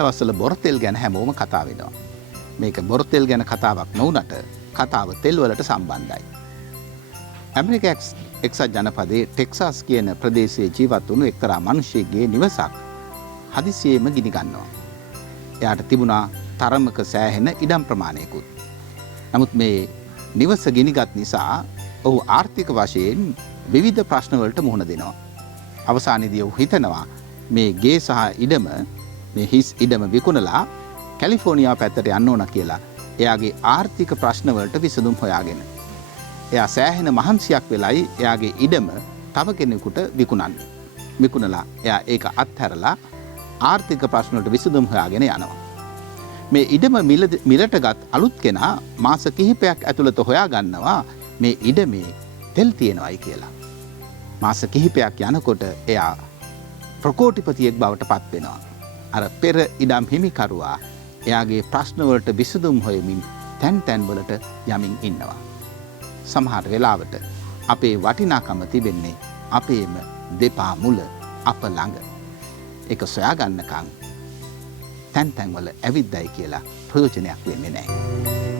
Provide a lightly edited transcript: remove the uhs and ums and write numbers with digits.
දවස්වල බොරතෙල් ගැන හැමෝම කතා වෙනවා. මේක බොරතෙල් ගැන කතාවක් නොවුනට කතාව තෙල් වලට සම්බන්ධයි. ඇමරිකා එක්සත් ජනපදයේ ටෙක්සාස් කියන ප්‍රදේශයේ ජීවත් වුණු එක්තරා මිනිසෙක්ගේ නිවසක් හදිසියෙම ගිනි ගන්නවා. එයාට තිබුණා තරමක සෑහෙන ඉඩම් ප්‍රමාණයකුත්. නමුත් මේ නිවස ගිනිගත් නිසා ඔහු ආර්ථික වශයෙන් විවිධ ප්‍රශ්න වලට මුහුණ දෙනවා. අවසානයේදී ඔහු හිතනවා මේ ගේ සහ ඉඩම මේ හිස් ඉඩම විකුණලා කැලිෆෝනියාව පැත්තට යන්න ඕන කියලා. එයාගේ ආර්ථික ප්‍රශ්න වලට විසඳුම් හොයාගෙන. එයා සෑහෙන මහන්සියක් වෙලයි එයාගේ ඉඩම තව කෙනෙකුට විකුණන්නේ. විකුණලා එයා ඒක අත්හැරලා ආර්ථික ප්‍රශ්න වලට විසඳුම් හොයාගෙන යනවා. මේ ඉඩම මිලටගත් අලුත් කෙනා මාස කිහිපයක් ඇතුළත හොයා ගන්නවා මේ ඉඩමේ තෙල් තියෙනවයි කියලා. මාස කිහිපයක් යනකොට එයා ප්‍රකෝටිපතියෙක් බවට පත් වෙනවා. අර පෙර ඉඩම් හිමිකරුවා එයාගේ ප්‍රශ්න වලට විසඳුම් හොයමින් තැන් වලට යමින් ඉන්නවා. සමහර වෙලාවට අපේ වටිනාකම තිබෙන්නේ අපේම දෙපා මුල අප ළඟ. ඒක සොයා ගන්නකම් තැන් වල ඇවිද්දයි කියලා ප්‍රයෝජනයක් වෙන්නේ නැහැ.